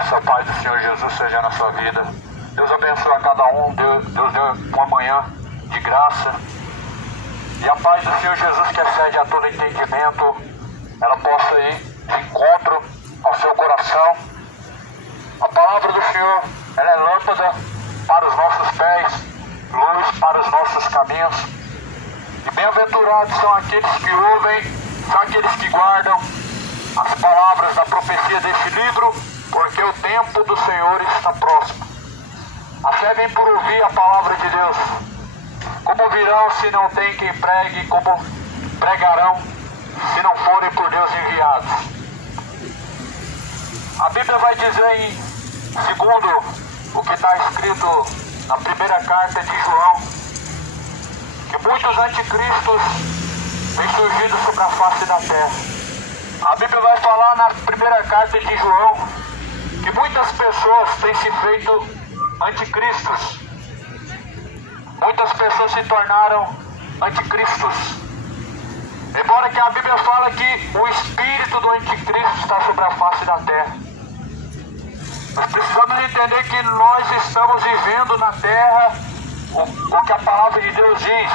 graça, Pai do Senhor Jesus, seja na sua vida. Deus abençoe a cada um. Deus dê uma manhã de graça. E a paz do Senhor Jesus, que excede a todo entendimento, ela possa ir de encontro ao seu coração. A palavra do Senhor, ela é lâmpada para os nossos pés, luz para os nossos caminhos. E bem-aventurados são aqueles que ouvem, são aqueles que guardam as palavras da profecia deste livro, porque o tempo do Senhor está próximo. A fé vem por ouvir a palavra de Deus. Como virão se não tem quem pregue? Como pregarão se não forem por Deus enviados? A Bíblia vai dizer segundo o que está escrito na primeira carta de João, que muitos anticristos têm surgido sobre a face da terra. A Bíblia vai falar na primeira carta de João que muitas pessoas têm se feito anticristos. Muitas pessoas se tornaram anticristos. Embora que a Bíblia fala que o espírito do anticristo está sobre a face da terra. Nós precisamos entender que nós estamos vivendo na terra o que a palavra de Deus diz.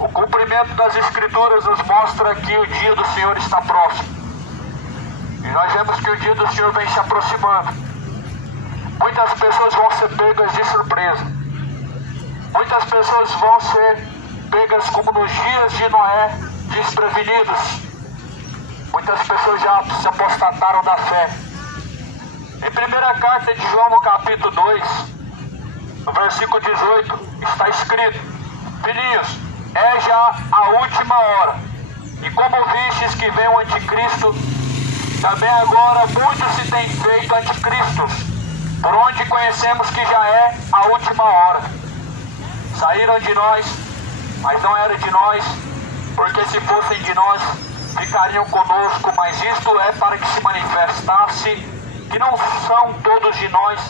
O cumprimento das Escrituras nos mostra que o dia do Senhor está próximo. E nós vemos que o dia do Senhor vem se aproximando. Muitas pessoas vão ser pegas de surpresa. Muitas pessoas vão ser pegas como nos dias de Noé, desprevenidos. Muitas pessoas já se apostataram da fé. Em primeira carta de João, no capítulo 2, no versículo 18, está escrito: Filhinhos, é já a última hora. E como vistes que vem o anticristo, também agora muitos se têm feito anticristos, por onde conhecemos que já é a última hora. Saíram de nós, mas não eram de nós, porque se fossem de nós, ficariam conosco, mas isto é para que se manifestasse que não são todos de nós,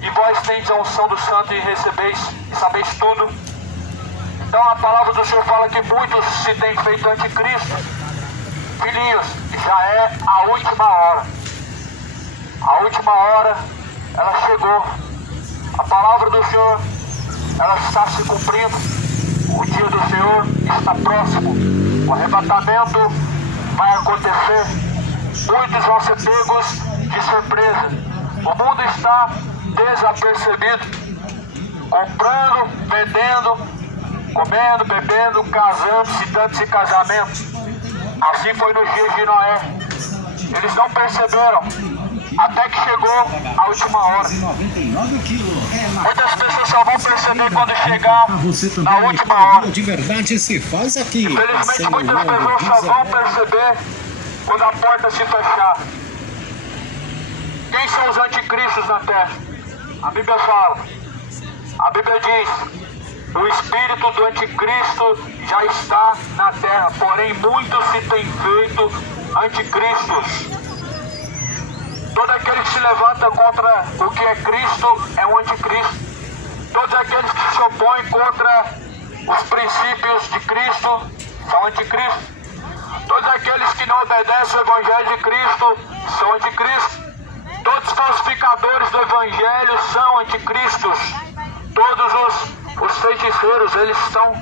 e vós tendes a unção do Santo e recebeis e sabeis tudo. Então a palavra do Senhor fala que muitos se têm feito anticristo. Filhinhos, já é a última hora. A última hora, ela chegou. A palavra do Senhor, ela está se cumprindo. O dia do Senhor está próximo. O arrebatamento vai acontecer. Muitos vão ser pegos de surpresa. O mundo está desapercebido. Comprando, vendendo, comendo, bebendo, casando, se dando em casamento. Assim foi nos dias de Noé. Eles não perceberam até que chegou a última hora. Muitas pessoas só vão perceber quando chegar na última hora. De verdade se faz aqui. Infelizmente, muitas pessoas só vão perceber quando a porta se fechar. Quem são os anticristos na terra? A Bíblia fala. A Bíblia diz: o espírito do anticristo já está na terra, porém muitos se têm feito anticristos. Todo aquele que se levanta contra o que é Cristo é um anticristo. Todos aqueles que se opõem contra os princípios de Cristo são anticristos. Todos aqueles que não obedecem o Evangelho de Cristo são anticristos. Todos os falsificadores do Evangelho são anticristos. Todos os feiticeiros, eles estão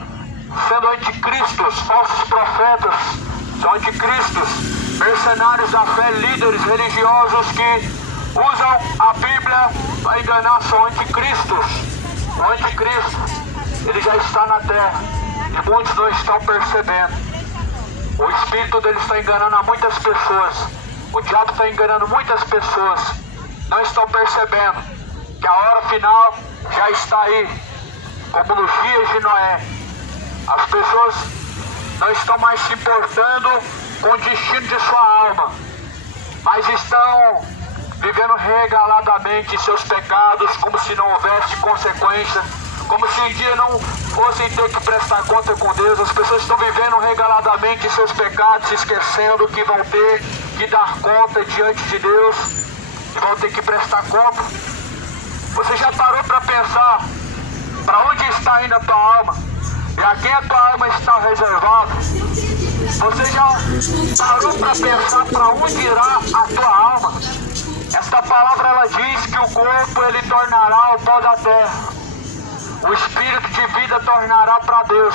sendo anticristos. Falsos profetas são anticristos. Mercenários da fé, líderes religiosos que usam a Bíblia para enganar, são anticristos. O anticristo, ele já está na terra e muitos não estão percebendo. O espírito dele está enganando a muitas pessoas. O diabo está enganando muitas pessoas. Não estão percebendo que a hora final já está aí, como nos dias de Noé. As pessoas não estão mais se importando com o destino de sua alma, mas estão vivendo regaladamente seus pecados, como se não houvesse consequência, como se um dia não fossem ter que prestar conta com Deus. As pessoas estão vivendo regaladamente seus pecados, esquecendo que vão ter que dar conta diante de Deus, e vão ter que prestar conta. Você já parou para pensar para onde está indo a tua alma? E a quem a tua alma está reservada? Você já parou para pensar para onde irá a tua alma? Esta palavra ela diz que o corpo ele tornará o pó da terra. O espírito de vida tornará para Deus.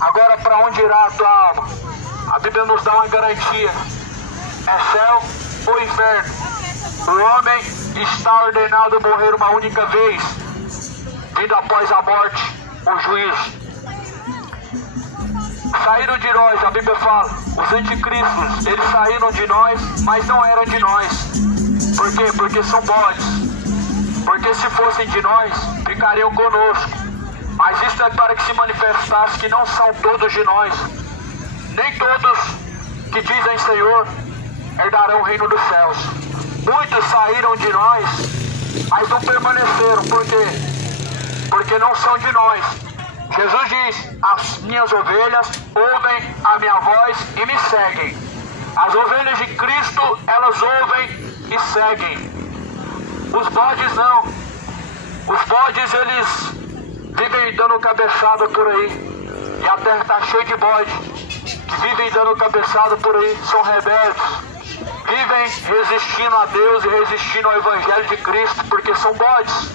Agora, para onde irá a tua alma? A Bíblia nos dá uma garantia. É céu ou inferno? O homem está ordenado morrer uma única vez. Vida após a morte, o juízo. Saíram de nós, a Bíblia fala, os anticristos, eles saíram de nós, mas não eram de nós. Por quê? Porque são bodes. Porque se fossem de nós, ficariam conosco. Mas isso é para que se manifestasse que não são todos de nós. Nem todos que dizem Senhor herdarão o reino dos céus. Muitos saíram de nós, mas não permaneceram. Por quê? Porque não são de nós. Jesus diz, as minhas ovelhas ouvem a minha voz e me seguem. As ovelhas de Cristo, elas ouvem e seguem. Os bodes não. Os bodes, eles vivem dando cabeçada por aí. E a terra está cheia de bodes que vivem dando cabeçada por aí. São rebeldes. Vivem resistindo a Deus e resistindo ao Evangelho de Cristo, porque são bodes.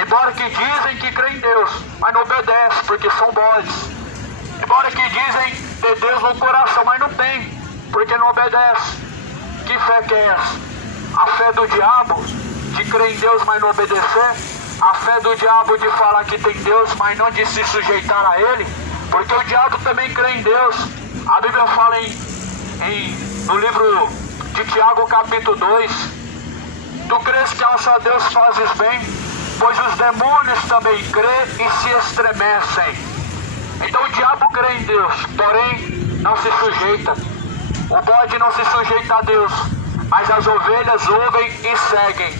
Embora que dizem que creem em Deus, mas não obedecem, porque são bodes. Embora que dizem ter Deus no coração, mas não tem, porque não obedecem. Que fé que é essa? A fé do diabo de crer em Deus, mas não obedecer? A fé do diabo de falar que tem Deus, mas não de se sujeitar a Ele? Porque o diabo também crê em Deus. A Bíblia fala no livro de Tiago, capítulo 2, tu crês que ao só Deus fazes bem? Pois os demônios também crêem e se estremecem. Então o diabo crê em Deus, porém não se sujeita. O bode não se sujeita a Deus, mas as ovelhas ouvem e seguem.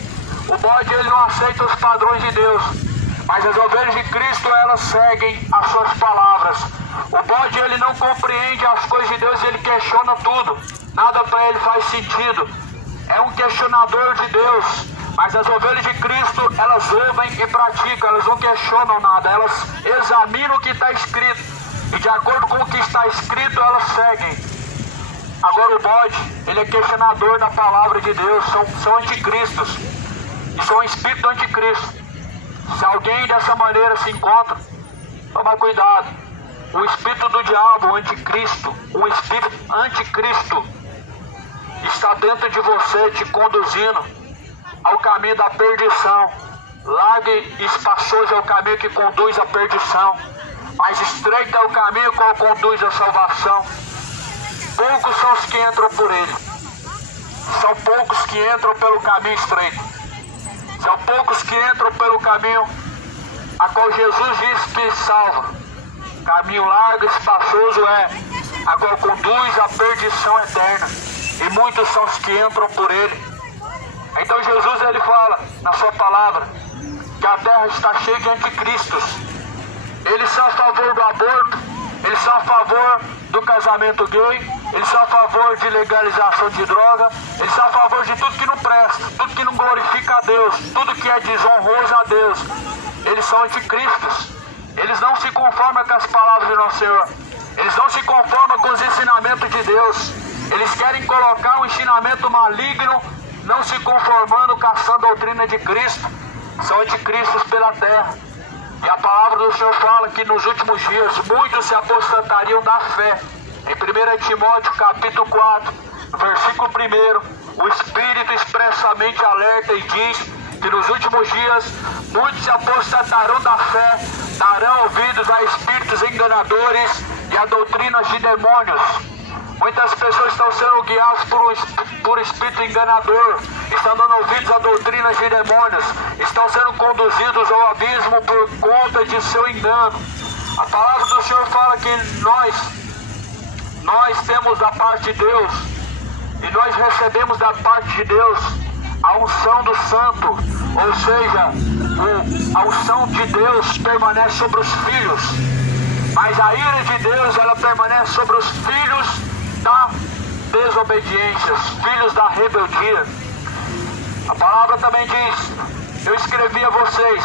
O bode ele não aceita os padrões de Deus, mas as ovelhas de Cristo elas seguem as suas palavras. O bode ele não compreende as coisas de Deus e ele questiona tudo. Nada para ele faz sentido. É um questionador de Deus. Mas as ovelhas de Cristo, elas ouvem e praticam, elas não questionam nada, elas examinam o que está escrito, e de acordo com o que está escrito, elas seguem. Agora o bode, ele é questionador da palavra de Deus, são anticristos, e são espíritos do anticristo. Se alguém dessa maneira se encontra, toma cuidado. O espírito do diabo, o anticristo, o espírito anticristo, está dentro de você, te conduzindo ao caminho da perdição. Largo e espaçoso é o caminho que conduz à perdição, mas estreito é o caminho que conduz à salvação. Poucos são os que entram por ele. São poucos que entram pelo caminho estreito. São poucos que entram pelo caminho a qual Jesus diz que salva. Caminho largo e espaçoso é a qual conduz à perdição eterna, e muitos são os que entram por ele. Então Jesus ele fala na sua palavra que a terra está cheia de anticristos. Eles são a favor do aborto, eles são a favor do casamento gay, eles são a favor de legalização de droga, eles são a favor de tudo que não presta, tudo que não glorifica a Deus, tudo que é desonroso a Deus. Eles são anticristos. Eles não se conformam com as palavras do nosso Senhor. Eles não se conformam com os ensinamentos de Deus. Eles querem colocar um ensinamento maligno, não se conformando com a sã doutrina de Cristo. São anticristos pela terra. E a palavra do Senhor fala que nos últimos dias muitos se apostatariam da fé. Em 1 Timóteo capítulo 4, versículo 1, o Espírito expressamente alerta e diz que nos últimos dias muitos se apostatarão da fé, darão ouvidos a espíritos enganadores e a doutrinas de demônios. Muitas pessoas estão sendo guiadas por espírito enganador, estão dando ouvidos a doutrinas de demônios, estão sendo conduzidos ao abismo por conta de seu engano. A palavra do Senhor fala que nós temos da parte de Deus, e nós recebemos da parte de Deus a unção do santo, ou seja, a unção de Deus permanece sobre os filhos, mas a ira de Deus ela permanece sobre os filhos da desobediência, os filhos da rebeldia. A palavra também diz: eu escrevi a vocês,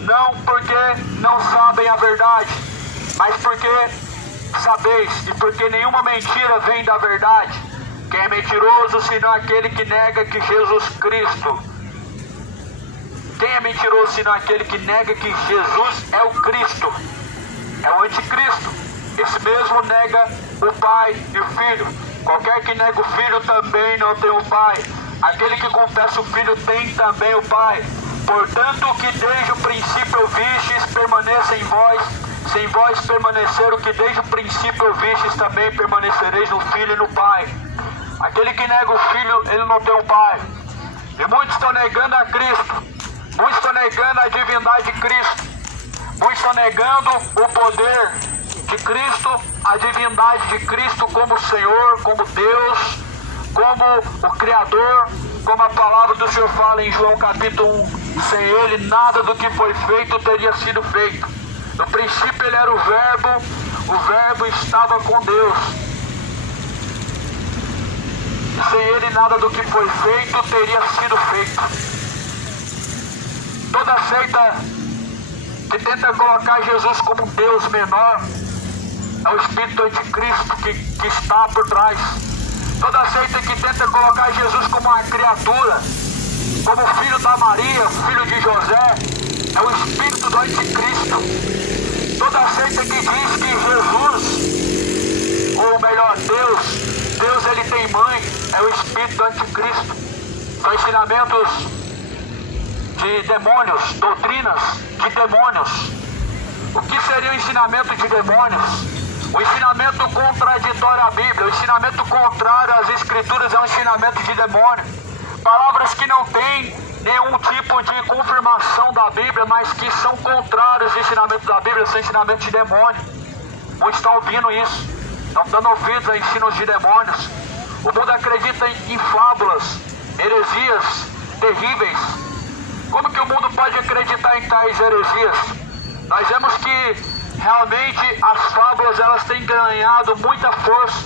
não porque não sabem a verdade, mas porque sabeis, e porque nenhuma mentira vem da verdade. Quem é mentiroso senão aquele que nega que Jesus Cristo? Quem é mentiroso senão aquele que nega que Jesus é o Cristo? É o anticristo. Esse mesmo nega o Pai e o Filho. Qualquer que nega o Filho também não tem o Pai. Aquele que confessa o Filho tem também o Pai. Portanto, o que desde o princípio ouvistes permaneça em vós. Se em vós permanecer o que desde o princípio ouvistes, também permanecereis no Filho e no Pai. Aquele que nega o Filho, ele não tem o Pai. E muitos estão negando a Cristo. Muitos estão negando a divindade de Cristo. Muitos estão negando o poder de Cristo, a divindade de Cristo como Senhor, como Deus, como o Criador, como a palavra do Senhor fala em João capítulo 1. Sem Ele, nada do que foi feito teria sido feito. No princípio Ele era o Verbo estava com Deus. Sem Ele, nada do que foi feito teria sido feito. Toda seita que tenta colocar Jesus como um Deus menor é o espírito anticristo que está por trás. Toda seita que tenta colocar Jesus como uma criatura, como filho da Maria, filho de José, é o espírito do anticristo. Toda seita que diz que Jesus, ou melhor, Deus ele tem mãe, é o espírito do anticristo. São ensinamentos de demônios, doutrinas de demônios. O que seria o ensinamento de demônios? O ensinamento contraditório à Bíblia, o ensinamento contrário às Escrituras é um ensinamento de demônio. Palavras que não têm nenhum tipo de confirmação da Bíblia, mas que são contrários aos ensinamentos da Bíblia, são ensinamentos de demônio. Muitos estão ouvindo isso, estão dando ouvidos a ensinos de demônios. O mundo acredita em fábulas, heresias terríveis. Como que o mundo pode acreditar em tais heresias? Nós vemos que realmente as fábulas elas têm ganhado muita força.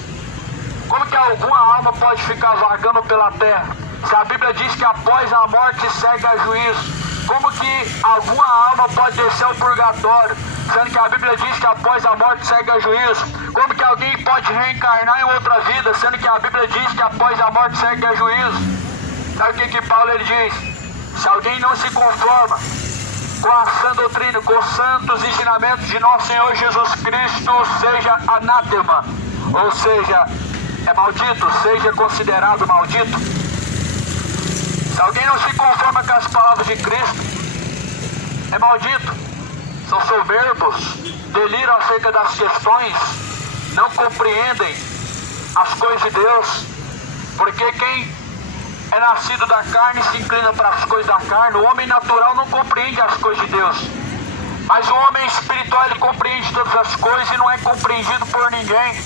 Como que alguma alma pode ficar vagando pela terra? Se a Bíblia diz que após a morte segue a juízo, como que alguma alma pode descer ao purgatório, sendo que a Bíblia diz que após a morte segue a juízo? Como que alguém pode reencarnar em outra vida, sendo que a Bíblia diz que após a morte segue a juízo? Sabe o que Paulo ele diz? Se alguém não se conforma com a sã doutrina, com os santos ensinamentos de nosso Senhor Jesus Cristo, seja anátema, ou seja, é maldito, seja considerado maldito. Se alguém não se conforma com as palavras de Cristo, é maldito. São soberbos, deliram acerca das questões, não compreendem as coisas de Deus, porque quem é nascido da carne se inclina para as coisas da carne. O homem natural não compreende as coisas de Deus, mas o homem espiritual ele compreende todas as coisas e não é compreendido por ninguém.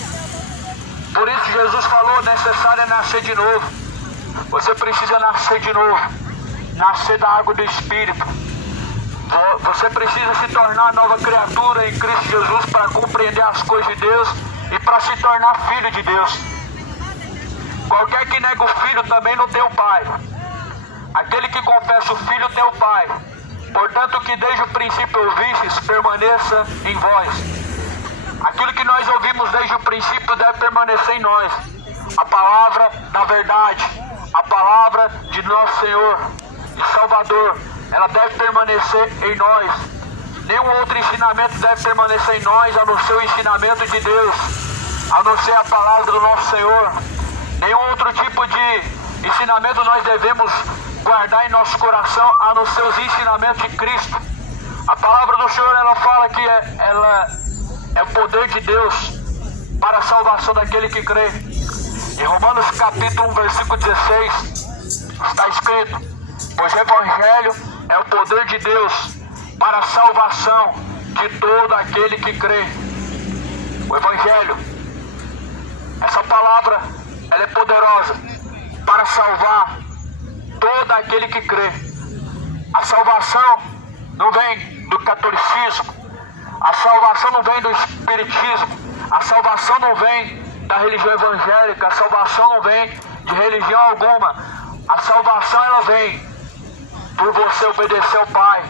Por isso Jesus falou, necessário é nascer de novo. Você precisa nascer de novo, nascer da água do Espírito. Você precisa se tornar nova criatura em Cristo Jesus para compreender as coisas de Deus e para se tornar filho de Deus. Qualquer que nega o Filho também não tem o Pai. Aquele que confessa o Filho tem o Pai. Portanto, que desde o princípio ouvistes, permaneça em vós. Aquilo que nós ouvimos desde o princípio deve permanecer em nós. A palavra da verdade, a palavra de nosso Senhor e Salvador, ela deve permanecer em nós. Nenhum outro ensinamento deve permanecer em nós, a não ser o ensinamento de Deus, a não ser a palavra do nosso Senhor. Nenhum outro tipo de ensinamento nós devemos guardar em nosso coração, a não ser os ensinamentos de Cristo. A palavra do Senhor, ela fala que ela é o poder de Deus para a salvação daquele que crê. Em Romanos capítulo 1, versículo 16, está escrito: pois o Evangelho é o poder de Deus para a salvação de todo aquele que crê. O Evangelho, essa palavra, ela é poderosa para salvar todo aquele que crê. A salvação não vem do catolicismo, a salvação não vem do espiritismo, a salvação não vem da religião evangélica, a salvação não vem de religião alguma. A salvação ela vem por você obedecer ao Pai.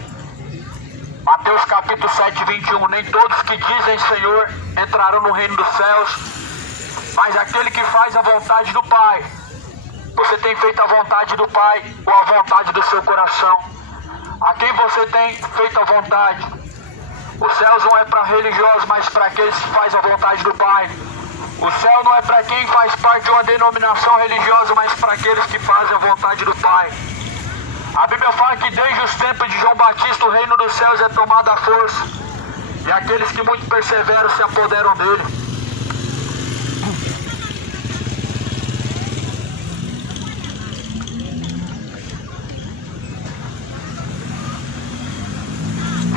Mateus capítulo 7, 21. Nem todos que dizem Senhor entrarão no reino dos céus, mas aquele que faz a vontade do Pai. Você tem feito a vontade do Pai ou a vontade do seu coração? A quem você tem feito a vontade? O céu não é para religiosos, mas para aqueles que fazem a vontade do Pai. O céu não é para quem faz parte de uma denominação religiosa, mas para aqueles que fazem a vontade do Pai. A Bíblia fala que desde os tempos de João Batista o reino dos céus é tomado à força, e aqueles que muito perseveram se apoderam dele.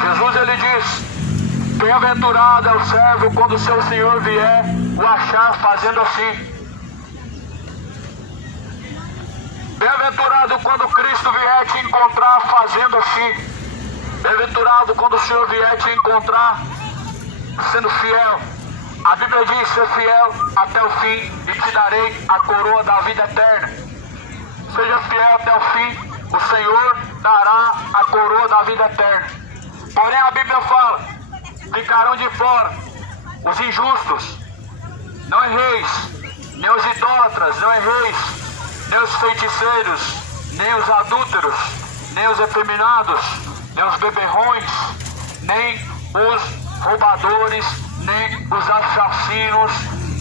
Jesus, ele diz: bem-aventurado é o servo quando o seu Senhor vier o achar fazendo assim. Bem-aventurado quando Cristo vier te encontrar fazendo assim. Bem-aventurado quando o Senhor vier te encontrar sendo fiel. A Bíblia diz: ser fiel até o fim e te darei a coroa da vida eterna. Seja fiel até o fim, o Senhor dará a coroa da vida eterna. Porém a Bíblia fala: ficarão de fora os injustos. Não erreis, nem os idólatras, não erreis, nem os feiticeiros, nem os adúlteros, nem os efeminados, nem os beberrões, nem os roubadores, nem os assassinos,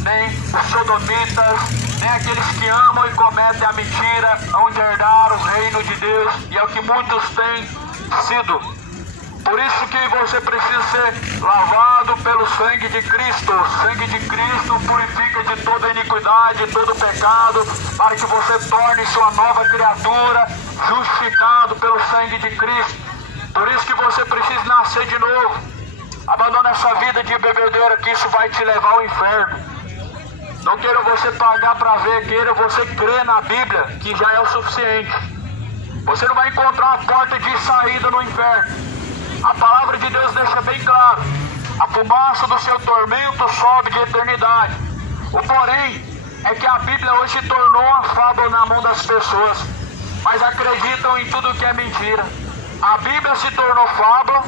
nem os sodomitas, nem aqueles que amam e cometem a mentira, hão de herdar o reino de Deus, e é o que muitos têm sido. Por isso que você precisa ser lavado pelo sangue de Cristo. O sangue de Cristo purifica de toda iniquidade, de todo pecado, para que você torne-se uma nova criatura, justificado pelo sangue de Cristo. Por isso que você precisa nascer de novo. Abandona essa vida de bebedeira, que isso vai te levar ao inferno. Não queira você pagar para ver, queira você crer na Bíblia, que já é o suficiente. Você não vai encontrar uma porta de saída no inferno. A palavra de Deus deixa bem claro: a fumaça do seu tormento sobe de eternidade. O porém é que a Bíblia hoje se tornou uma fábula na mão das pessoas, mas acreditam em tudo que é mentira. A Bíblia se tornou fábula,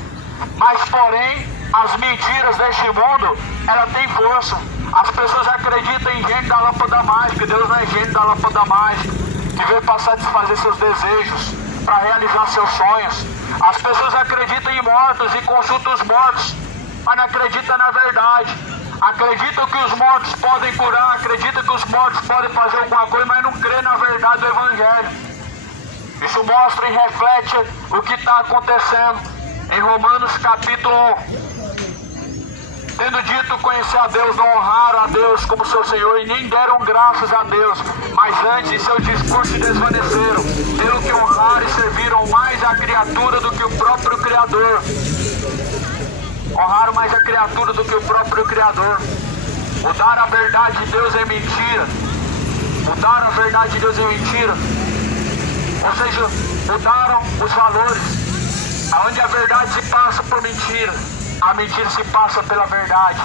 mas porém as mentiras deste mundo, ela tem força. As pessoas acreditam em gente da lâmpada mágica. Deus não é gente da lâmpada mágica que veio para satisfazer seus desejos, para realizar seus sonhos. As pessoas acreditam em mortos e consultam os mortos, mas não acreditam na verdade. Acreditam que os mortos podem curar, acreditam que os mortos podem fazer alguma coisa, mas não crê na verdade do Evangelho. Isso mostra e reflete o que está acontecendo em Romanos capítulo 1. Tendo dito conhecer a Deus, não honraram a Deus como seu Senhor e nem deram graças a Deus, mas antes em seu discurso desvaneceram, pelo que honraram e serviram mais a criatura do que o próprio Criador. Honraram mais a criatura do que o próprio Criador. Mudar a verdade de Deus em mentira. Mudar a verdade de Deus em mentira. Ou seja, mudaram os valores. Onde a verdade se passa por mentira, a mentira se passa pela verdade.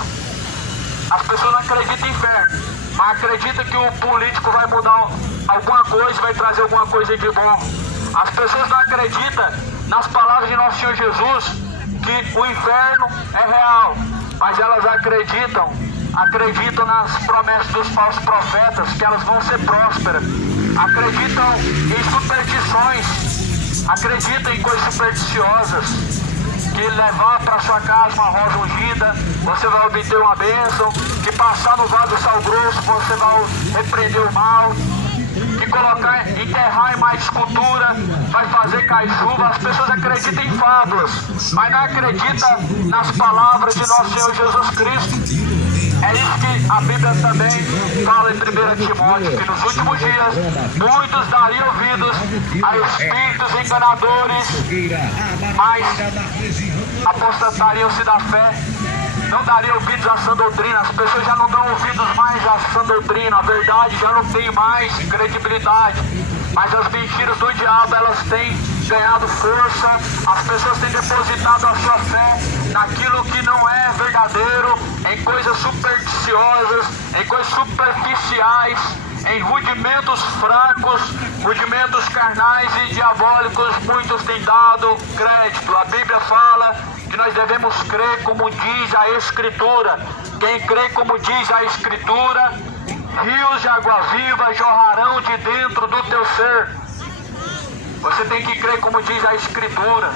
As pessoas não acreditam em inferno, mas acreditam que o político vai mudar alguma coisa, vai trazer alguma coisa de bom. As pessoas não acreditam nas palavras de nosso Senhor Jesus, que o inferno é real, mas elas acreditam nas promessas dos falsos profetas, que elas vão ser prósperas. Acreditam em superstições, acreditam em coisas supersticiosas, que levar para sua casa uma rosa ungida, você vai obter uma bênção, que passar no vaso sal grosso, você vai repreender o mal, que colocar, enterrar em mais escultura, vai fazer cair chuva. As pessoas acreditam em fábulas, mas não acreditam nas palavras de nosso Senhor Jesus Cristo. É isso que a Bíblia também fala em 1 Timóteo, que nos últimos dias muitos dariam ouvidos a espíritos enganadores, mas apostatariam-se da fé, não dariam ouvidos à sã doutrina. As pessoas já não dão ouvidos mais à sã doutrina, a verdade já não tem mais credibilidade, mas as mentiras do diabo, elas têm ganhado força. As pessoas têm depositado a sua fé naquilo que não é verdadeiro, em coisas supersticiosas, em coisas superficiais, em rudimentos fracos, rudimentos carnais e diabólicos. Muitos têm dado crédito. A Bíblia fala que nós devemos crer como diz a Escritura. Quem crê como diz a Escritura, rios de água viva jorrarão de dentro do teu ser. Você tem que crer como diz a Escritura.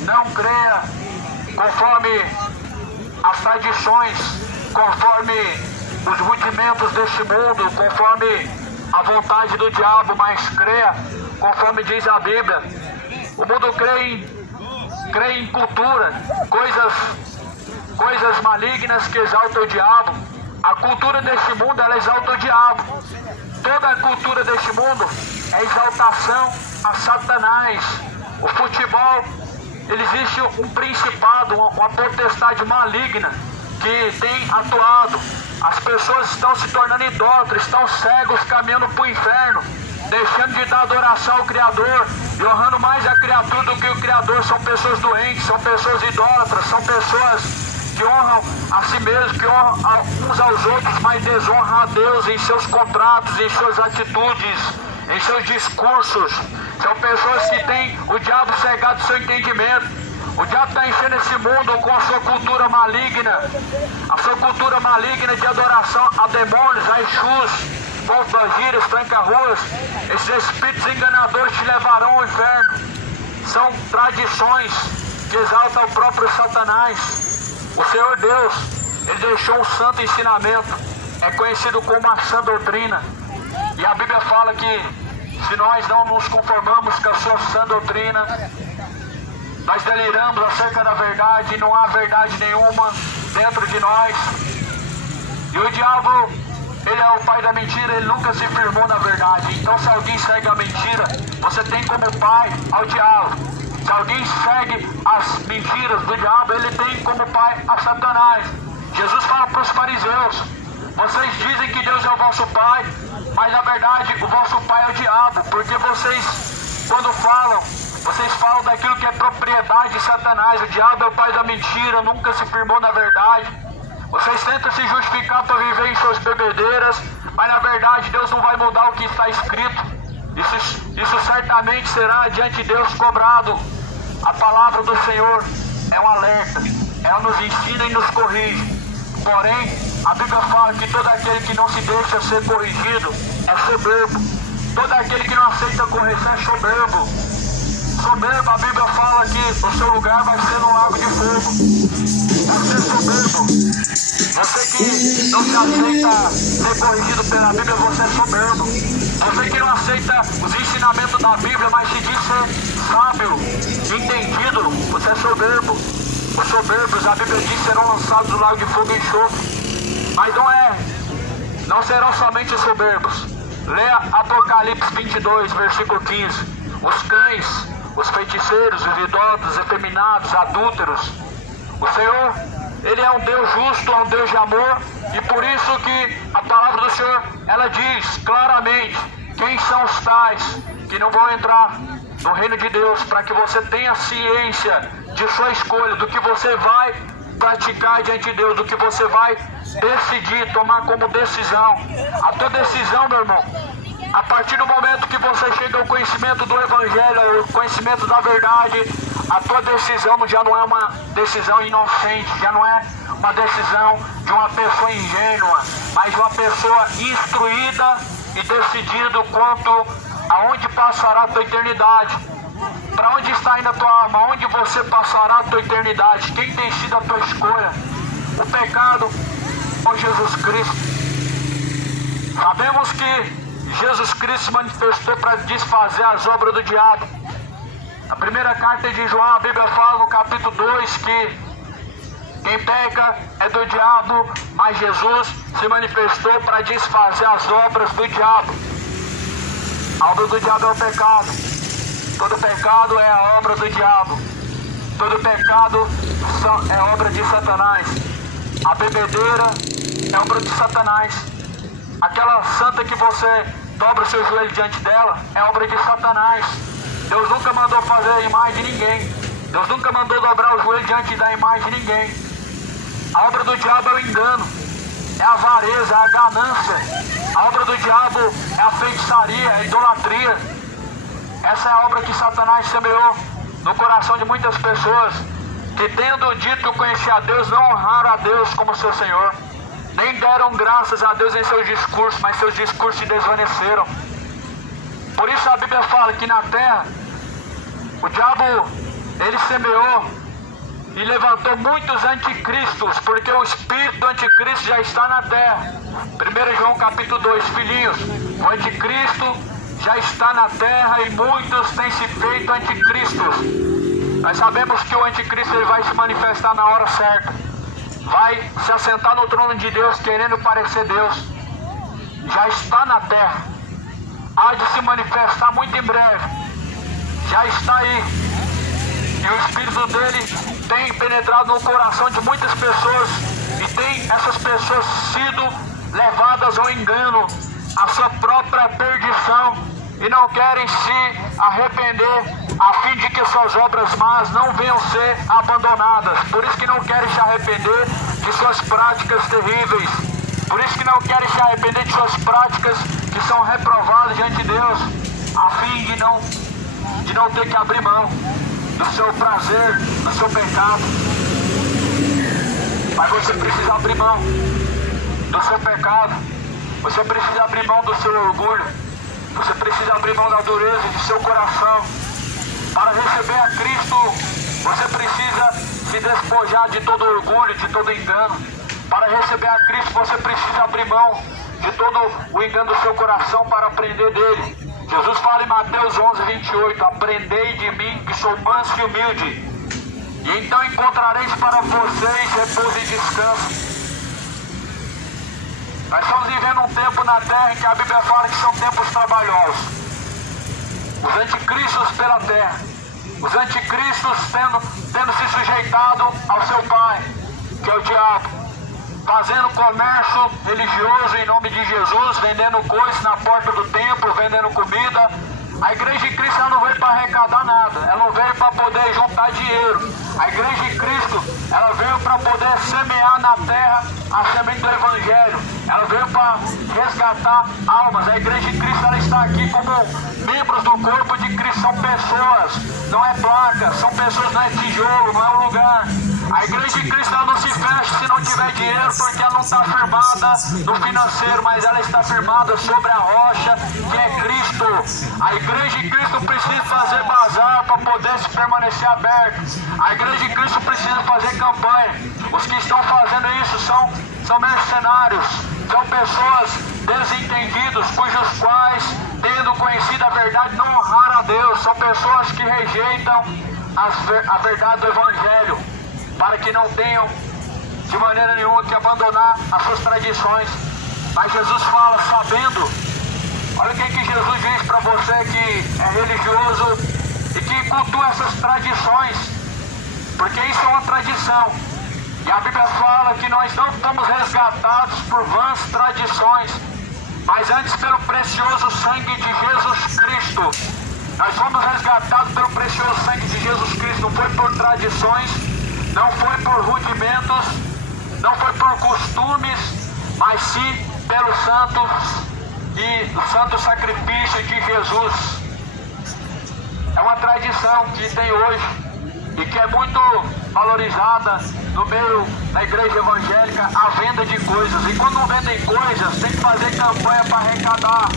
Não creia conforme as tradições, conforme os rudimentos deste mundo, conforme a vontade do diabo, mas creia conforme diz a Bíblia. O mundo crê em cultura, coisas malignas que exaltam o diabo. A cultura deste mundo, ela exalta o diabo. Toda a cultura deste mundo é exaltação a Satanás. O futebol, ele existe um principado, uma potestade maligna que tem atuado. As pessoas estão se tornando idólatras, estão cegos, caminhando para o inferno, deixando de dar adoração ao Criador e honrando mais a criatura do que o Criador. São pessoas doentes, são pessoas idólatras, são pessoas que honram a si mesmos, que honram uns aos outros, mas desonram a Deus em seus contratos, em suas atitudes, em seus discursos. São pessoas que têm o diabo cegado do seu entendimento. O diabo está enchendo esse mundo com a sua cultura maligna, a sua cultura maligna de adoração a demônios, a Exus, pompas-giras, tranca-ruas. Esses espíritos enganadores te levarão ao inferno. São tradições que exaltam o próprio Satanás. O Senhor Deus, Ele deixou um santo ensinamento, é conhecido como a sã doutrina. E a Bíblia fala que se nós não nos conformamos com a sua sã doutrina, nós deliramos acerca da verdade, não há verdade nenhuma dentro de nós. E o diabo, ele é o pai da mentira, ele nunca se firmou na verdade. Então se alguém segue a mentira, você tem como pai ao diabo. Se alguém segue as mentiras do diabo, ele tem como pai a Satanás. Jesus fala para os fariseus: vocês dizem que Deus é o vosso pai, mas na verdade o vosso pai é o diabo, porque vocês, quando falam, vocês falam daquilo que é propriedade de Satanás. O diabo é o pai da mentira, nunca se firmou na verdade. Vocês tentam se justificar para viver em suas bebedeiras, mas na verdade Deus não vai mudar o que está escrito. Isso certamente será diante de Deus cobrado. A palavra do Senhor é um alerta, ela nos ensina e nos corrige. Porém, a Bíblia fala que todo aquele que não se deixa ser corrigido é soberbo. Todo aquele que não aceita correção é soberbo. Soberbo, a Bíblia fala que o seu lugar vai ser no lago de fogo. Você é soberbo. Você que não se aceita ser corrigido pela Bíblia, você é soberbo. Você que não aceita os ensinamentos da Bíblia, mas se diz ser sábio, entendido, você é soberbo. Os soberbos, a Bíblia diz, serão lançados no lago de fogo e enxofre. Mas não serão somente os soberbos. Leia Apocalipse 22, versículo 15. Os cães, os feiticeiros, os idólatras, os efeminados, adúlteros. O Senhor, Ele é um Deus justo, é um Deus de amor, e por isso que a palavra do Senhor, ela diz claramente quem são os tais que não vão entrar no reino de Deus, para que você tenha ciência de sua escolha, do que você vai praticar diante de Deus, do que você vai decidir, tomar como decisão. A tua decisão, meu irmão, a partir do momento que você chega ao conhecimento do Evangelho, ao conhecimento da verdade, a tua decisão já não é uma decisão inocente, já não é uma decisão de uma pessoa ingênua, mas de uma pessoa instruída e decidida quanto aonde passará a tua eternidade. Para onde está indo a tua alma? Onde você passará a tua eternidade? Quem tem sido a tua escolha? O pecado ou Jesus Cristo? Sabemos que Jesus Cristo se manifestou para desfazer as obras do diabo. Na primeira carta de João, a Bíblia fala no capítulo 2 que quem peca é do diabo, mas Jesus se manifestou para desfazer as obras do diabo. A obra do diabo é o pecado. Todo pecado é a obra do diabo. Todo pecado é obra de Satanás. A bebedeira é obra de Satanás. Aquela santa que você dobra o seu joelho diante dela é obra de Satanás. Deus nunca mandou fazer a imagem de ninguém. Deus nunca mandou dobrar o joelho diante da imagem de ninguém. A obra do diabo é o engano, é a avareza, é a ganância. A obra do diabo é a feitiçaria, é a idolatria. Essa é a obra que Satanás semeou no coração de muitas pessoas que, tendo dito conhecer a Deus, não honraram a Deus como seu Senhor. nem deram graças a Deus em seus discursos, mas seus discursos se desvaneceram. Por isso a Bíblia fala que na terra, o diabo, ele semeou e levantou muitos anticristos, porque o espírito do anticristo já está na terra. 1 João capítulo 2, filhinhos, o anticristo já está na terra e muitos têm se feito anticristos. Nós sabemos que o anticristo ele vai se manifestar na hora certa. Vai se assentar no trono de Deus querendo parecer Deus. Já está na terra. Há de se manifestar muito em breve. Já está aí. E o espírito dele tem penetrado no coração de muitas pessoas. E tem essas pessoas sido levadas ao engano, à sua própria perdição. E não querem se arrepender, a fim de que suas obras más não venham ser abandonadas. Por isso que não querem se arrepender de suas práticas terríveis. Por isso que não querem se arrepender de suas práticas que são reprovadas diante de Deus, a fim de não ter que abrir mão do seu prazer, do seu pecado. Mas você precisa abrir mão do seu pecado. Você precisa abrir mão do seu orgulho. Você precisa abrir mão da dureza de seu coração. Para receber a Cristo, você precisa se despojar de todo orgulho, de todo engano. Para receber a Cristo, você precisa abrir mão de todo o engano do seu coração para aprender dele. Jesus fala em Mateus 11, 28, aprendei de mim que sou manso e humilde, e então encontrareis para vocês repouso e descanso. Nós estamos vivendo um tempo na terra em que a Bíblia fala que são tempos trabalhosos. Os anticristos pela terra, os anticristos tendo se sujeitado ao seu pai, que é o diabo, fazendo comércio religioso em nome de Jesus, vendendo coisas na porta do templo, vendendo comida. A igreja de Cristo ela não veio para arrecadar nada, ela não veio para poder juntar dinheiro. A igreja de Cristo ela veio para poder semear na terra a semente do Evangelho. Ela veio para resgatar almas. A igreja de Cristo ela está aqui como membros do corpo de Cristo. São pessoas, não é placa, são pessoas, não é tijolo, não é um lugar. A igreja de Cristo ela não se fecha se não tiver dinheiro, porque ela não está firmada no financeiro, mas ela está firmada sobre a rocha que é Cristo. A igreja de Cristo precisa fazer bazar para poder se permanecer aberto. A igreja de Cristo precisa fazer campanha. Os que estão fazendo isso são mercenários, são pessoas desentendidos, cujos quais, tendo conhecido a verdade, não honraram a Deus. São pessoas que rejeitam a verdade do Evangelho, para que não tenham de maneira nenhuma que abandonar as suas tradições. Mas Jesus fala sabendo, olha o que Jesus diz para você que é religioso e que cultua essas tradições, porque isso é uma tradição. E a Bíblia fala que nós não fomos resgatados por vãs tradições, mas antes pelo precioso sangue de Jesus Cristo. Nós fomos resgatados pelo precioso sangue de Jesus Cristo, não foi por tradições, não foi por rudimentos, não foi por costumes, mas sim pelo santo e o santo sacrifício de Jesus. É uma tradição que tem hoje e que é muito valorizada no meio da igreja evangélica, a venda de coisas. E quando não vendem coisas, tem que fazer campanha para arrecadar.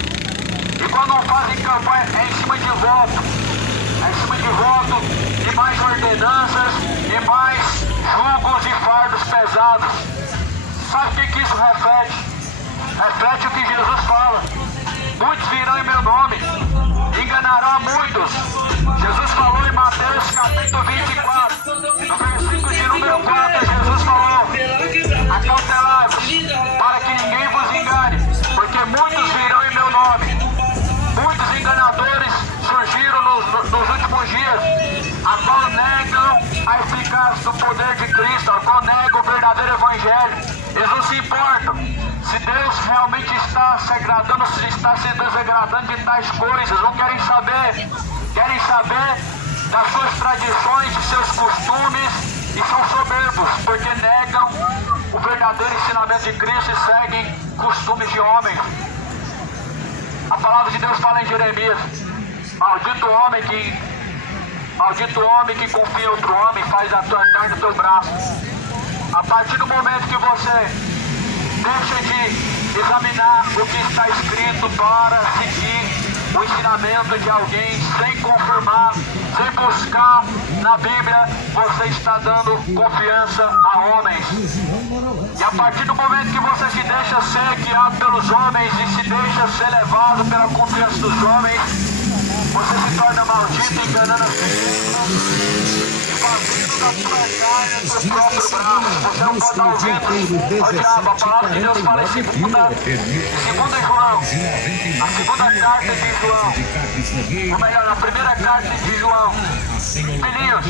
E quando não fazem campanha, é em cima de voto. É em cima de voto, e mais ordenanças, e mais julgos e fardos pesados. Sabe o que isso reflete? Reflete o que Jesus fala. Muitos virão em meu nome, enganarão a muitos. Jesus falou em Mateus capítulo 24, no versículo de número 4, Jesus falou: acautelai-vos, para que ninguém vos engane, porque muitos virão em meu nome. Muitos enganadores surgiram nos últimos dias, a qual negam a eficácia do poder de Cristo, a qual negam o verdadeiro Evangelho. Eles não se importam se Deus realmente está se agradando, se está se desagradando de tais coisas. Não querem saber das suas tradições, de seus costumes, e são soberbos, porque negam o verdadeiro ensinamento de Cristo e seguem costumes de homens. A palavra de Deus fala em Jeremias: maldito homem que confia em outro homem, faz a tua carne do teu braço. A partir do momento que você deixa de examinar o que está escrito para seguir o ensinamento de alguém sem confirmar, sem buscar na Bíblia. Você está dando confiança a homens. E a partir do momento que você se deixa ser guiado pelos homens e se deixa ser levado pela confiança dos homens, você se torna maldito, enganando as pessoas, fazendo da sua carne o seu próprio braço. Você não pode estar ouvindo. Ô diabo, a palavra de Deus fala em 2 João, a segunda carta de João, ou melhor, a primeira carta de João. Filhinhos,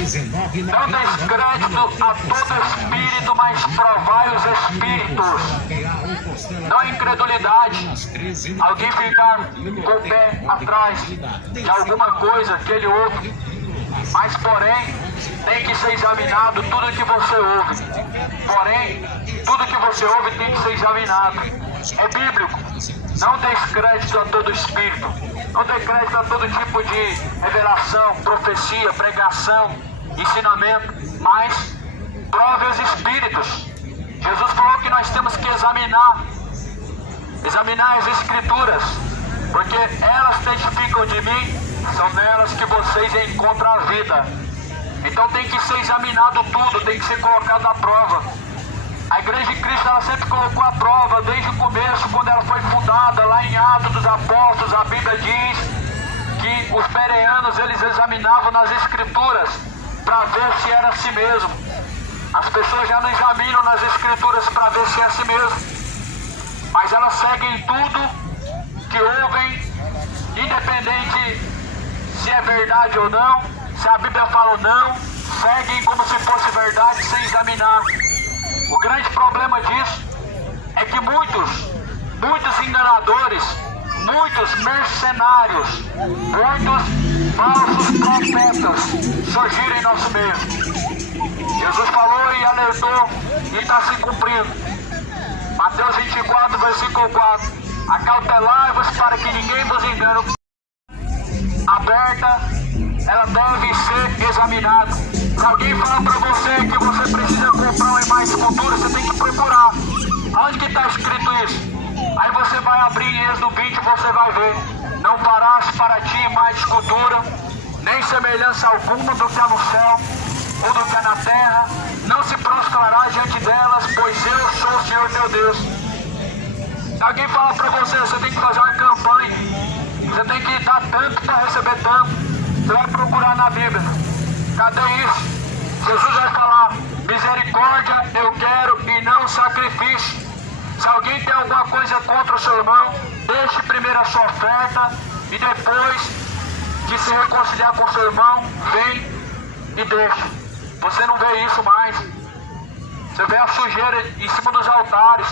não deis crédito a todo espírito, mas provai os espíritos. Não é incredulidade alguém ficar com o pé atrás de alguma coisa que ele ouve, mas porém tem que ser examinado tudo que você ouve. Porém, tudo que você ouve tem que ser examinado. É bíblico. Não dê crédito a todo espírito. Não dê crédito a todo tipo de revelação, profecia, pregação, ensinamento, mas prove os espíritos. Jesus falou que nós temos que examinar as escrituras, porque elas testificam de mim, são nelas que vocês encontram a vida. Então tem que ser examinado tudo, tem que ser colocado à prova. A Igreja de Cristo, ela sempre colocou à prova, desde o começo, quando ela foi fundada, lá em Atos dos Apóstolos, a Bíblia diz que os bereanos, eles examinavam nas Escrituras, para ver se era assim mesmo. As pessoas já não examinam nas Escrituras para ver se é assim mesmo, mas elas seguem tudo que ouvem, independente se é verdade ou não, se a Bíblia fala ou não, seguem como se fosse verdade, sem examinar. O grande problema disso é que muitos enganadores, muitos mercenários, muitos falsos profetas surgiram em nosso meio. Jesus falou e alertou e está se cumprindo. Mateus 24, versículo 4. Acautelai-vos para que ninguém vos engane. Aberta, ela deve ser examinada. Se alguém falar para você que você precisa comprar uma imagem de escultura, você tem que procurar. Onde que está escrito isso? Aí você vai abrir em Êxodo 20 e você vai ver. Não farás para ti imagem de escultura, nem semelhança alguma do que há no céu ou do que há na terra. Não se prostrarás diante delas, pois eu sou o Senhor teu Deus. Se alguém falar para você, você tem que fazer uma campanha, você tem que dar tanto para receber tanto, você vai procurar na Bíblia. Cadê isso? Jesus vai falar: misericórdia eu quero e não sacrifício. Se alguém tem alguma coisa contra o seu irmão, deixe primeiro a sua oferta e depois de se reconciliar com o seu irmão, vem e deixe. Você não vê isso mais. Você vê a sujeira em cima dos altares,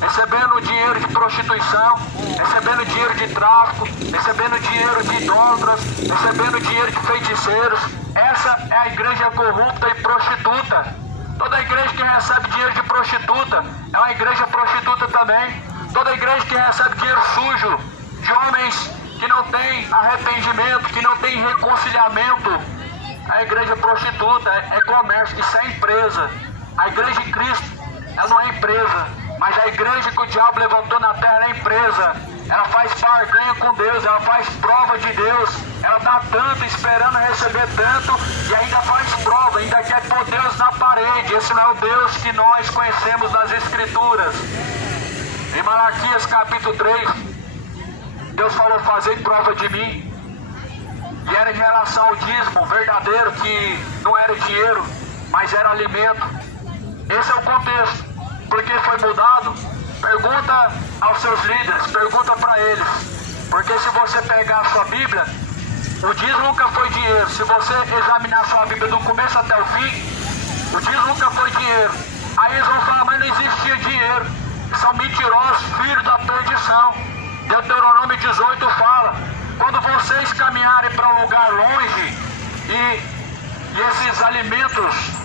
recebendo dinheiro de prostituição, recebendo dinheiro de tráfico, recebendo dinheiro de idólatras, recebendo dinheiro de feiticeiros. Essa é a igreja corrupta e prostituta. Toda igreja que recebe dinheiro de prostituta é uma igreja prostituta também. Toda igreja que recebe dinheiro sujo de homens que não têm arrependimento, que não têm reconciliamento, é a igreja prostituta, é comércio, isso é empresa. A igreja de Cristo, ela não é empresa, mas a igreja que o diabo levantou na terra é empresa. Ela faz barganha com Deus, ela faz prova de Deus, ela dá tanto esperando receber tanto e ainda faz prova, ainda quer pôr Deus na parede. Esse não é o Deus que nós conhecemos nas Escrituras. Em Malaquias capítulo 3, Deus falou: fazei prova de mim. E era em relação ao dízimo verdadeiro, que não era dinheiro, mas era alimento. Esse é o contexto. Porque foi mudado? Pergunta aos seus líderes, pergunta para eles. Porque se você pegar a sua Bíblia, o dízimo nunca foi dinheiro. Se você examinar a sua Bíblia do começo até o fim, o dízimo nunca foi dinheiro. Aí eles vão falar: mas não existia dinheiro. São mentirosos, filhos da perdição. Deuteronômio 18 fala: quando vocês caminharem para um lugar longe e esses alimentos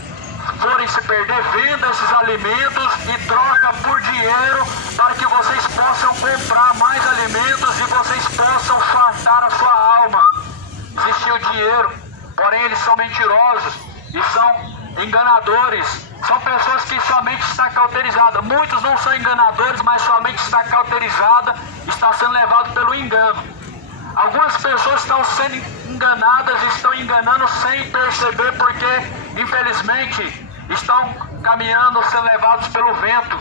forem se perder, venda esses alimentos e troca por dinheiro para que vocês possam comprar mais alimentos e vocês possam fartar a sua alma. Existiu dinheiro, porém eles são mentirosos e são enganadores, São pessoas que sua mente está cauterizada. Muitos não são enganadores, mas sua mente está cauterizada, está sendo levado pelo engano. Algumas pessoas estão sendo enganadas, estão enganando sem perceber, porque infelizmente estão caminhando, sendo levados pelo vento,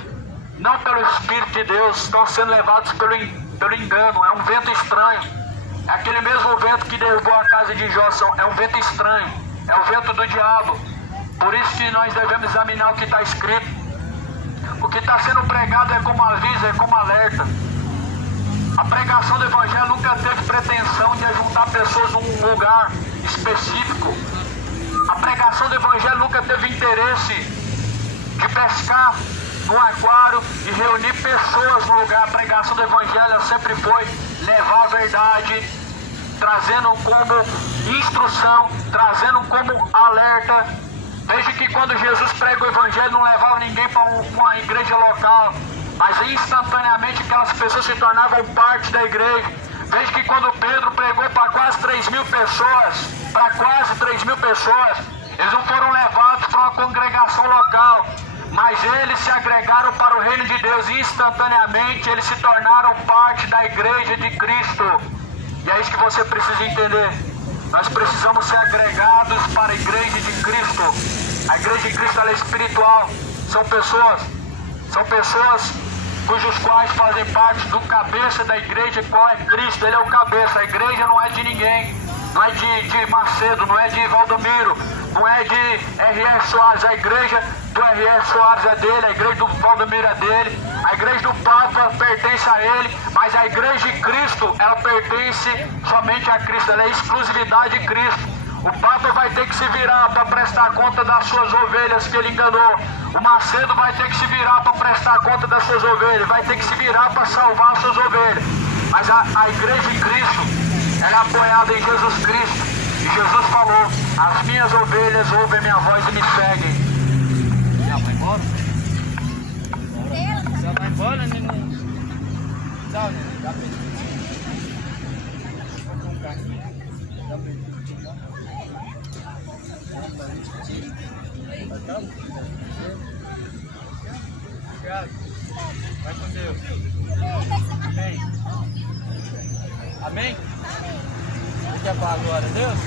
não pelo Espírito de Deus, estão sendo levados pelo engano. É um vento estranho. É aquele mesmo vento que derrubou a casa de Jó. É um vento estranho, é o vento do diabo. Por isso que nós devemos examinar o que está escrito. O que está sendo pregado é como aviso, é como alerta. A pregação do Evangelho nunca teve pretensão de ajuntar pessoas num lugar específico. A pregação do Evangelho nunca teve interesse de pescar no aquário e reunir pessoas no lugar. A pregação do Evangelho sempre foi levar a verdade, trazendo como instrução, trazendo como alerta. Veja que quando Jesus prega o Evangelho, não levava ninguém para uma igreja local, mas instantaneamente aquelas pessoas se tornavam parte da igreja. Veja que quando Pedro pregou para quase 3.000 pessoas, eles não foram levados para uma congregação local, mas eles se agregaram para o reino de Deus e instantaneamente eles se tornaram parte da igreja de Cristo. E é isso que você precisa entender. Nós precisamos ser agregados para a igreja de Cristo. A igreja de Cristo ela é espiritual. São pessoas cujos quais fazem parte do cabeça da igreja, qual é Cristo. Ele é o cabeça. A igreja não é de ninguém, não é de Macedo, não é de Valdomiro, não é de R.R. Soares. A igreja do R.R. Soares é dele, a igreja do Valdomiro é dele, a igreja do Papa pertence a ele, mas a igreja de Cristo, ela pertence somente a Cristo, ela é exclusividade de Cristo. O Papa vai ter que se virar para prestar conta das suas ovelhas que ele enganou. O Macedo vai ter que se virar para prestar conta das suas ovelhas, vai ter que se virar para salvar as suas ovelhas. Mas a igreja de Cristo, ela é apoiada em Jesus Cristo. E Jesus falou: as minhas ovelhas ouvem minha voz e me seguem. Já vai embora? Já vai embora, neném? Tchau, neném. Dá pra gente. Vou comprar aqui. Dá pra gente. Obrigado. Vai com Deus. Amém. Amém? Você quer falar agora, Deus?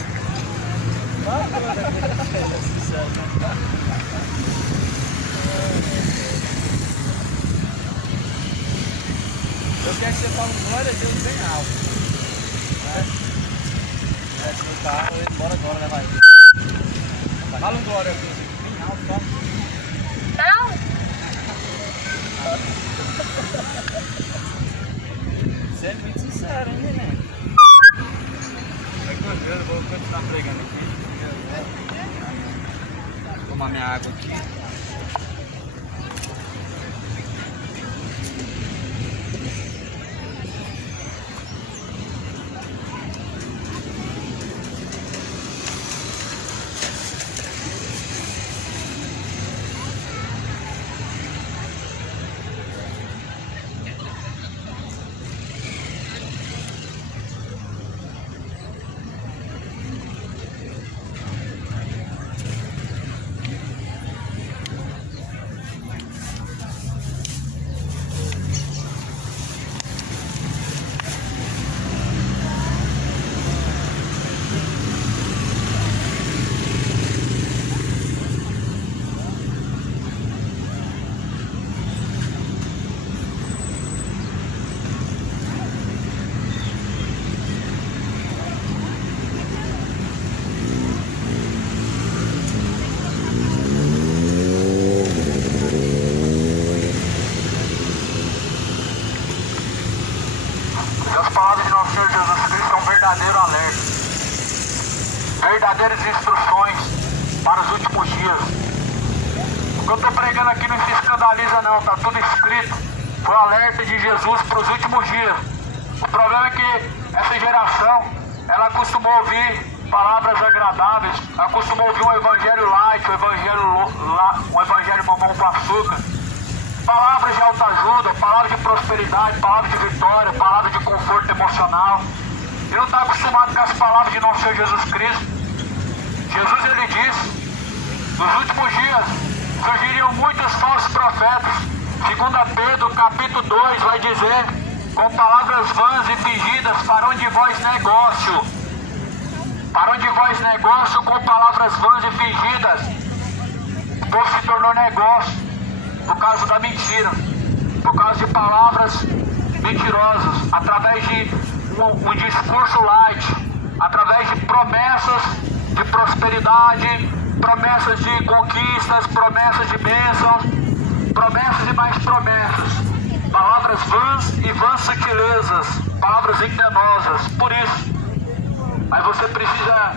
Eu quero que você fale glória a Deus bem alto. No carro, ele bora agora, né, vai? Fala um glória a Deus bem alto, tá? Não! Você é muito sincero, hein, neném? Vai com Deus, eu vou continuar pregando aqui. Vou tomar minha água aqui. Verdadeiras instruções para os últimos dias. O que eu estou pregando aqui não se escandaliza não, está tudo escrito. Foi o alerta de Jesus para os últimos dias. O problema é que essa geração, ela costuma ouvir palavras agradáveis, ela costuma ouvir um evangelho light, um evangelho mamão com açúcar. Palavras de autoajuda, palavras de prosperidade, palavras de vitória, palavras de conforto emocional. E não está acostumado com as palavras de nosso Senhor Jesus Cristo. Jesus, ele disse: nos últimos dias surgiriam muitos falsos profetas. 2 Pedro capítulo 2 vai dizer: com palavras vãs e fingidas farão de vós negócio. Farão de vós negócio com palavras vãs e fingidas. O povo se tornou negócio por causa da mentira, por causa de palavras mentirosas, através de um discurso light, através de promessas de prosperidade, promessas de conquistas, promessas de bênçãos, promessas e mais promessas, palavras vãs e vãs sutilezas, palavras enganosas. Por isso, mas você precisa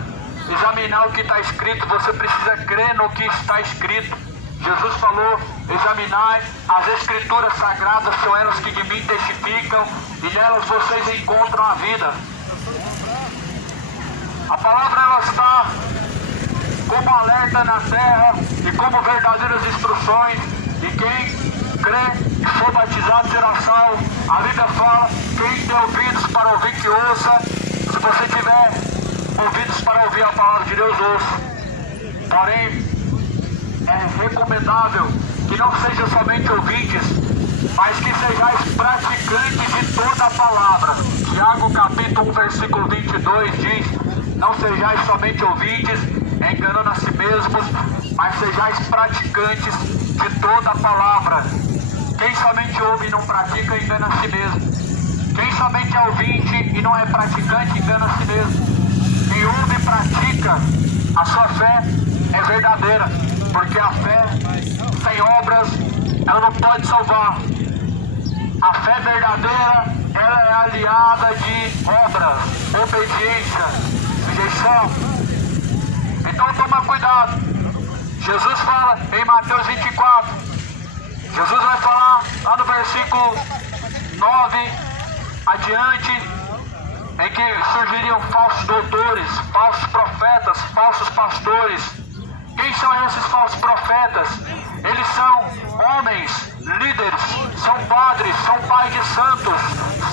examinar o que está escrito, você precisa crer no que está escrito. Jesus falou: examinai as escrituras sagradas, são elas que de mim testificam, e nelas vocês encontram a vida. A palavra ela está como alerta na terra e como verdadeiras instruções, e quem crê e for batizado será salvo. A Bíblia fala: quem tem ouvidos para ouvir que ouça. Se você tiver ouvidos para ouvir a palavra de Deus, ouça. Porém, é recomendável que não sejam somente ouvintes, mas que sejais praticantes de toda a palavra. Tiago capítulo 1 versículo 22 diz: não sejais somente ouvintes, enganando a si mesmos, mas sejais praticantes de toda a palavra. Quem somente ouve e não pratica, engana a si mesmo. Quem somente é ouvinte e não é praticante, engana a si mesmo. Quem ouve e pratica, a sua fé é verdadeira, porque a fé sem obras, ela não pode salvar. A fé verdadeira, ela é aliada de obras, obediência, sujeição. Então toma cuidado. Jesus fala em Mateus 24, Jesus vai falar lá no versículo 9 adiante, em que surgiriam falsos doutores, falsos profetas, falsos pastores. Quem são esses falsos profetas? Eles são homens, líderes, são padres, são pais de santos,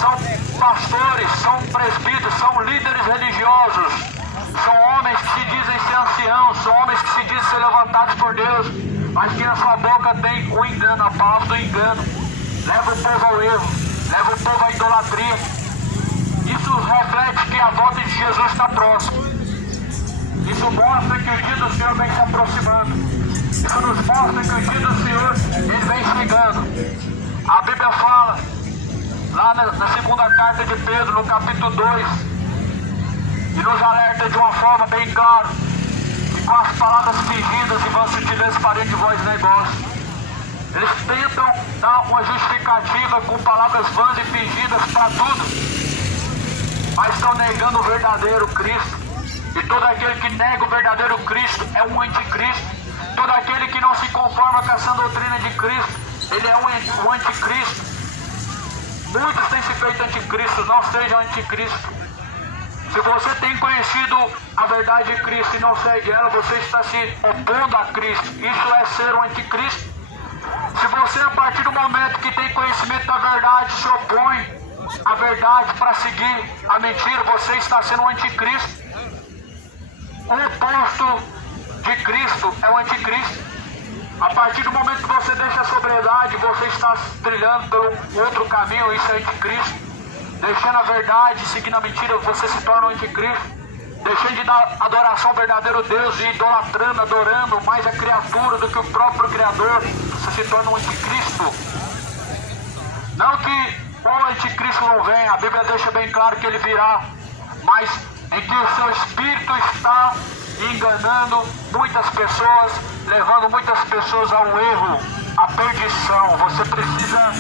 são pastores, são presbíteros, são líderes religiosos, são homens que se dizem ser anciãos, são homens que se dizem ser levantados por Deus, mas que na sua boca tem o engano, a palavra do engano. Leva o povo ao erro, leva o povo à idolatria. Isso reflete que a volta de Jesus está próxima. Isso mostra que o dia do Senhor vem se aproximando. Isso nos mostra que o dia do Senhor ele vem chegando. A Bíblia fala, lá na segunda carta de Pedro, no capítulo 2, e nos alerta de uma forma bem clara, que com as palavras fingidas e vãs sutilezas farem de vós negócio. Eles tentam dar uma justificativa com palavras vãs e fingidas para tudo, mas estão negando o verdadeiro Cristo. E todo aquele que nega o verdadeiro Cristo é um anticristo. Todo aquele que não se conforma com essa doutrina de Cristo, ele é um anticristo. Muitos têm se feito anticristos, não sejam anticristos. Se você tem conhecido a verdade de Cristo e não segue ela, você está se opondo a Cristo. Isso é ser um anticristo. Se você, a partir do momento que tem conhecimento da verdade, se opõe à verdade para seguir a mentira, você está sendo um anticristo. O oposto de Cristo é o anticristo. A partir do momento que você deixa a sobriedade, você está trilhando pelo outro caminho, isso é anticristo. Deixando a verdade, seguindo a mentira, você se torna um anticristo. Deixando de dar adoração ao verdadeiro Deus e idolatrando, adorando mais a criatura do que o próprio Criador, você se torna um anticristo. Não que o anticristo não venha, a Bíblia deixa bem claro que ele virá, mas em que o seu espírito está enganando muitas pessoas, levando muitas pessoas ao erro, à perdição. Você precisa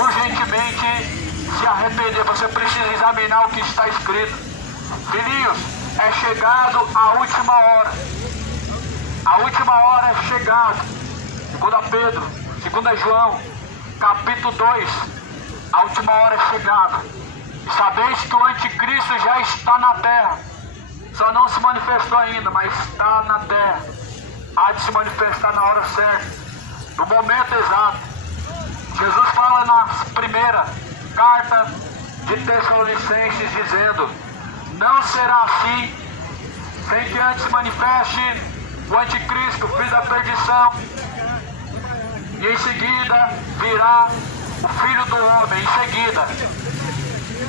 urgentemente se arrepender, você precisa examinar o que está escrito. Filhinhos, é chegado a última hora. A última hora é chegado. 2 Pedro, 2 João, capítulo 2. A última hora é chegada. E sabeis que o anticristo já está na terra. Só não se manifestou ainda, mas está na terra. Há de se manifestar na hora certa, no momento exato. Jesus fala na primeira carta de Tessalonicenses, dizendo: não será assim, sem que antes se manifeste o anticristo, filho da perdição, e em seguida virá o Filho do Homem. Em seguida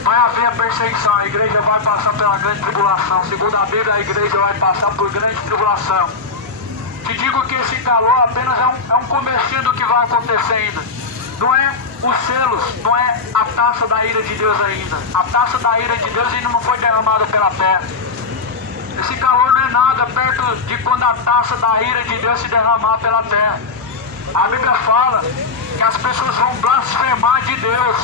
vai haver a perseguição, a igreja vai passar pela grande tribulação. Segundo a Bíblia, a igreja vai passar por grande tribulação. Te digo que esse calor apenas é um comecinho do que vai acontecer ainda. Não é os selos, não é a taça da ira de Deus ainda. A taça da ira de Deus ainda não foi derramada pela terra. Esse calor não é nada perto de quando a taça da ira de Deus se derramar pela terra. A Bíblia fala que as pessoas vão blasfemar de Deus.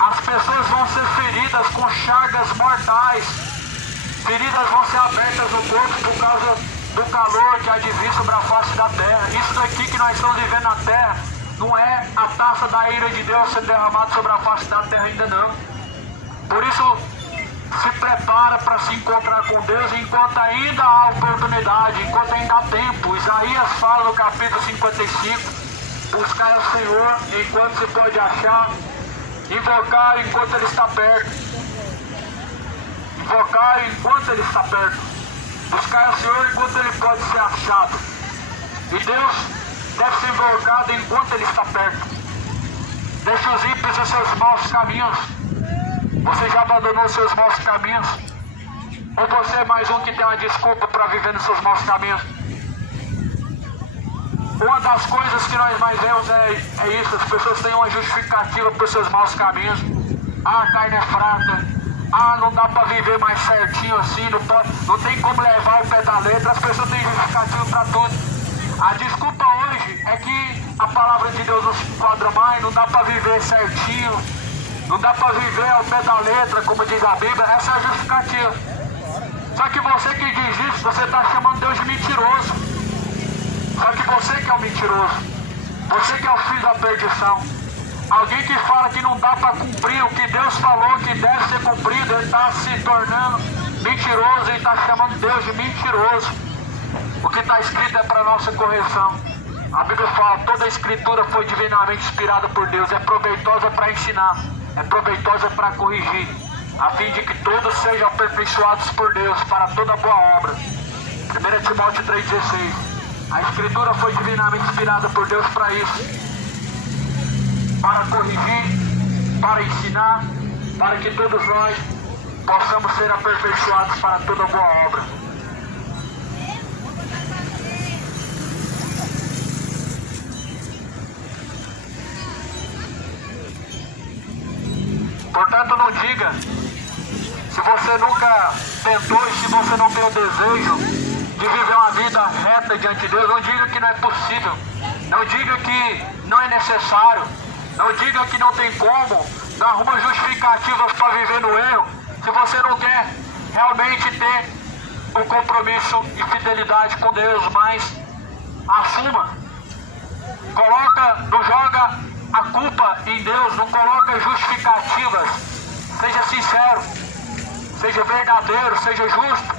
As pessoas vão ser feridas com chagas mortais. Feridas vão ser abertas no corpo por causa do calor que há de vir sobre a face da terra. Isso daqui que nós estamos vivendo na terra não é a taça da ira de Deus ser derramada sobre a face da terra ainda não. Por isso, se prepara para se encontrar com Deus enquanto ainda há oportunidade, enquanto ainda há tempo. Isaías fala no capítulo 55, buscar o Senhor enquanto se pode achar, invocar enquanto Ele está perto. Invocar enquanto Ele está perto. Buscar o Senhor enquanto Ele pode ser achado. E Deus deve ser invocado enquanto Ele está perto. Deixe os ímpios os seus maus caminhos. Você já abandonou os seus maus caminhos? Ou você é mais um que tem uma desculpa para viver nos seus maus caminhos? Uma das coisas que nós mais vemos é isso. As pessoas têm uma justificativa para os seus maus caminhos. Ah, a carne é fraca. Ah, não dá para viver mais certinho assim. Não tem como levar o pé da letra. As pessoas têm justificativa para tudo. A desculpa hoje é que a palavra de Deus nos enquadra mais. Não dá para viver certinho. Não dá para viver ao pé da letra, como diz a Bíblia. Essa é a justificativa. Só que você que diz isso, você está chamando Deus de mentiroso. Só que você que é o mentiroso. Você que é o filho da perdição. Alguém que fala que não dá para cumprir o que Deus falou que deve ser cumprido, ele está se tornando mentiroso e está chamando Deus de mentiroso. O que está escrito é para nossa correção. A Bíblia fala, toda a escritura foi divinamente inspirada por Deus, é proveitosa para ensinar, é proveitosa para corrigir, a fim de que todos sejam aperfeiçoados por Deus para toda boa obra. 1 Timóteo 3,16. A escritura foi divinamente inspirada por Deus para isso, para corrigir, para ensinar, para que todos nós possamos ser aperfeiçoados para toda boa obra. Portanto, não diga, se você nunca tentou e se você não tem o desejo de viver uma vida reta diante de Deus, não diga que não é possível, não diga que não é necessário, não diga que não tem como, não arruma justificativas para viver no erro, se você não quer realmente ter um compromisso e fidelidade com Deus, mas assuma, não joga a culpa em Deus, não coloca justificativas. Seja sincero, seja verdadeiro, seja justo.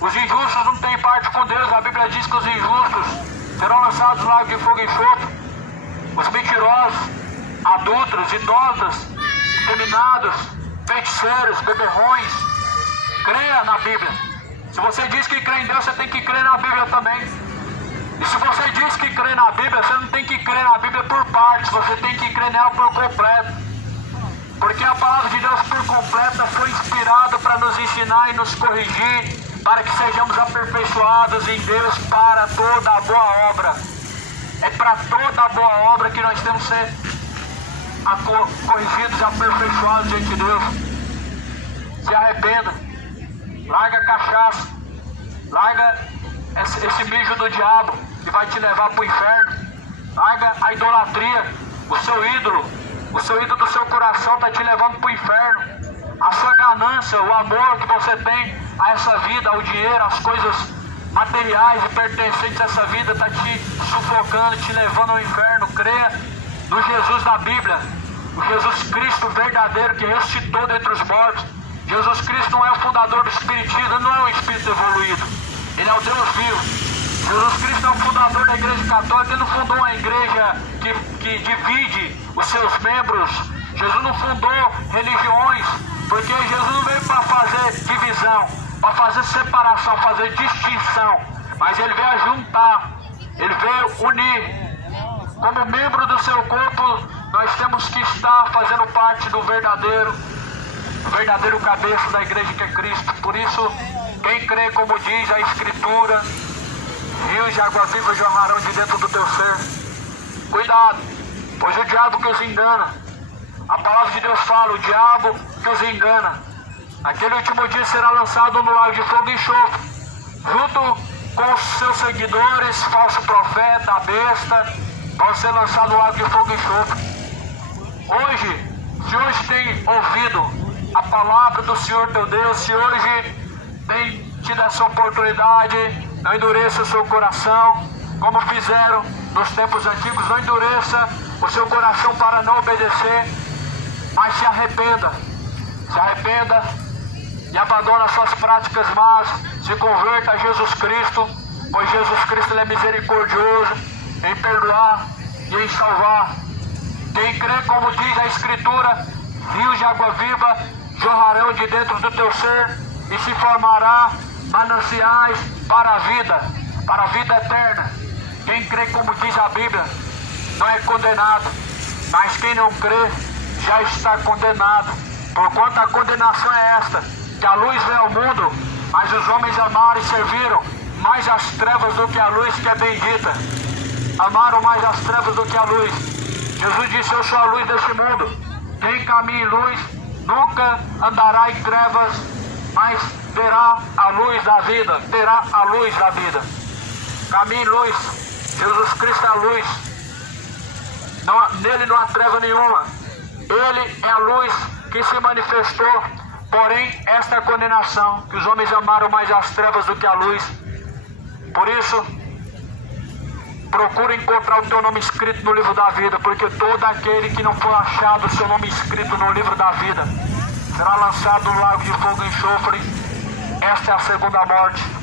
Os injustos não têm parte com Deus. A Bíblia diz que os injustos serão lançados no lago de fogo e enxofre. Os mentirosos, adúlteros, idólatras, feminados, feiticeiros, beberrões. Creia na Bíblia. Se você diz que crê em Deus, você tem que crer na Bíblia também. E se você diz que crê na Bíblia, você não tem que crer na Bíblia por partes, você tem que crer nela por completo. Porque a palavra de Deus por completa foi inspirada para nos ensinar e nos corrigir, para que sejamos aperfeiçoados em Deus para toda a boa obra. É para toda a boa obra que nós temos que ser corrigidos e aperfeiçoados diante de Deus. Se arrependa, larga a cachaça, larga esse mijo do diabo que vai te levar para o inferno. Larga a idolatria, o seu ídolo do seu coração está te levando para o inferno. A sua ganância, o amor que você tem a essa vida, ao dinheiro, às coisas materiais e pertencentes a essa vida está te sufocando, te levando ao inferno. Creia no Jesus da Bíblia, o Jesus Cristo verdadeiro que ressuscitou dentre os mortos. Jesus Cristo não é o fundador do espiritismo, não é um espírito evoluído. Ele é o Deus vivo. Jesus Cristo é o fundador da igreja católica. Ele não fundou uma igreja que divide os seus membros. Jesus não fundou religiões, porque Jesus não veio para fazer divisão, para fazer separação, fazer distinção, mas ele veio a juntar, ele veio unir. como membro do seu corpo, nós temos que estar fazendo parte do verdadeiro cabeça da igreja que é Cristo. Por isso, quem crê, como diz a Escritura, rios de água viva jorrarão de dentro do teu ser. Cuidado, pois o diabo que os engana. A palavra de Deus fala, o diabo que os engana. Aquele último dia será lançado no lago de fogo e enxofre, junto com os seus seguidores, falso profeta, a besta, vão ser lançados no lago de fogo e enxofre. Hoje, se hoje tem ouvido a palavra do Senhor teu Deus, se hoje tem tido essa oportunidade, não endureça o seu coração, como fizeram nos tempos antigos, não endureça o seu coração para não obedecer, mas se arrependa e abandona as suas práticas más, se converta a Jesus Cristo, pois Jesus Cristo ele é misericordioso em perdoar e em salvar. Quem crê, como diz a Escritura, rios de água viva jorrarão de dentro do teu ser e se formará mananciais para a vida eterna. Quem crê, como diz a Bíblia, não é condenado, mas quem não crê já está condenado. Porquanto a condenação é esta, que a luz veio ao mundo, mas os homens amaram e serviram mais as trevas do que a luz, que é bendita. Amaram mais as trevas do que a luz. Jesus disse, eu sou a luz deste mundo. Quem caminha em luz nunca andará em trevas, mas terá a luz da vida. Terá a luz da vida. Caminhe em luz. Jesus Cristo é a luz. Nele não há treva nenhuma. Ele é a luz que se manifestou. Porém, esta é a condenação, que os homens amaram mais as trevas do que a luz. Por isso, procura encontrar o teu nome escrito no livro da vida, porque todo aquele que não for achado o seu nome escrito no livro da vida será lançado no lago de fogo e enxofre. Esta é a segunda morte.